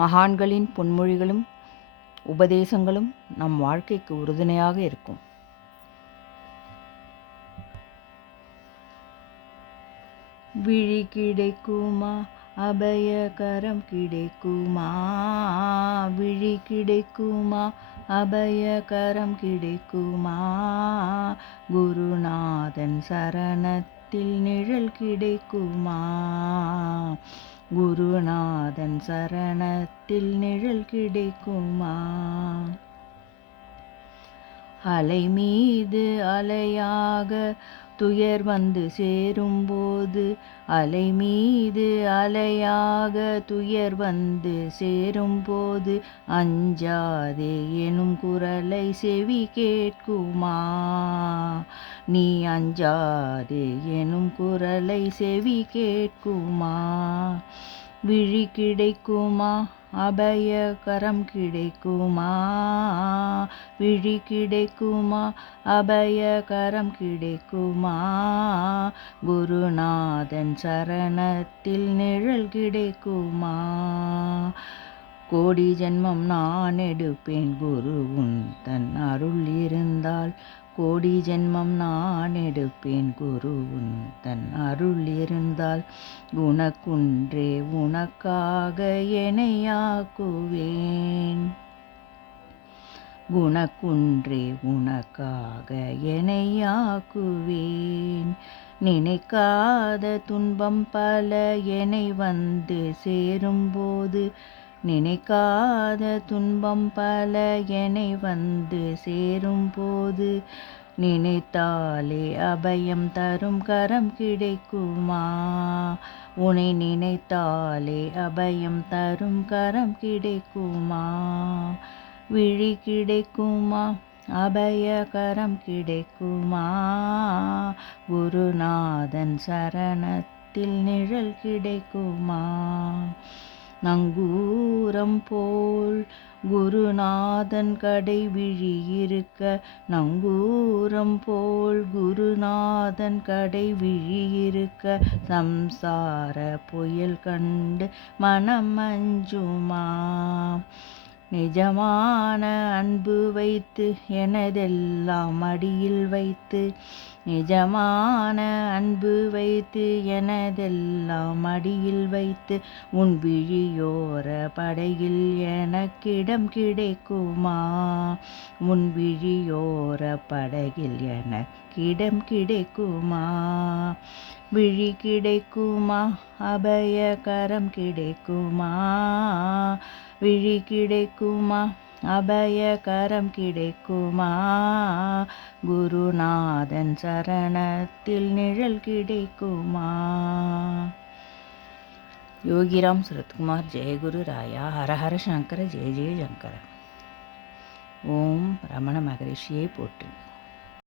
மகான்களின் பொன்மொழிகளும் உபதேசங்களும் நம் வாழ்க்கைக்கு உறுதுணையாக இருக்கும். விழி கிடைக்குமா, அபயகரம் கிடைக்குமா, விழி கிடைக்குமா, அபயகரம் கிடைக்குமா, குருநாதன் சரணத்தில் நிழல் கிடைக்குமா, குருநாதன் சரணத்தில் நிழல் கிடைக்குமா. அலை மீது அலையாக துயர் வந்து சேரும்போது, அலை மீது அலையாக துயர் வந்து சேரும்போது, அஞ்சாதே எனும் குரலை செவி கேட்குமா, நீ அஞ்சாதே எனும் குரலை செவி கேட்குமா. விழி கிடைக்குமா, அபயகரம் கிடைக்குமா, விழி கிடைக்குமா, அபயகரம் கிடைக்குமா, குருநாதன் சரணத்தில் நிழல் கிடைக்குமா. கோடி ஜென்மம் நான் எடுப்பேன் குரு உந்தன் அருள் இருந்தால், கோடி ஜென்மம் நான் எடுப்பேன் குரு உந்தன் அருள் இருந்தால், உனக்குன்றே உனக்காக எனையாக்குவேன், குணக்குன்றே உனக்காக எனையாக்குவேன். நினைக்காத துன்பம் பல என்னை வந்து சேரும்போது, நினைக்காத துன்பம் பல என்னை வந்து சேரும்போது, நினைத்தாலே அபயம் தரும் கரம் கிடைக்குமா, உன்னை நினைத்தாலே அபயம் தரும் கரம் கிடைக்குமா. விழி கிடைக்குமா, அபயகரம் கிடைக்குமா, குருநாதன் சரணத்தில் நிழல் கிடைக்குமா. நங்கூரம் போல் குருநாதன் கடை விழி இருக்க, நங்கூரம் போல் குருநாதன் கடை விழி இருக்க, சம்சார புயல் கண்டு மனம் அஞ்சுமா, நிஜமான அன்பு வைத்து எனதெல்லாம் மடியில் வைத்து, நிஜமான அன்பு வைத்து எனதெல்லாம் மடியில் வைத்து, உன் விழியோர படையில் எனக்கிடம் கிடைக்குமா, உன் விழியோர படையில் எனக்கிடம் கிடைக்குமா. விழி கிடைக்குமா, அபயகரம் கிடைக்குமா, விழி கிடைக்குமா, அபயகரம் கிடைக்குமா, குருநாதன் சரணத்தில் நிழல் கிடைக்குமா. யோகிராம் சுரத்குமார். ஜெயகுரு ராயா. ஹரஹர சங்கர. ஜெய ஜெய சங்கர. ஓம் ரமண மகரிஷியை போற்றி.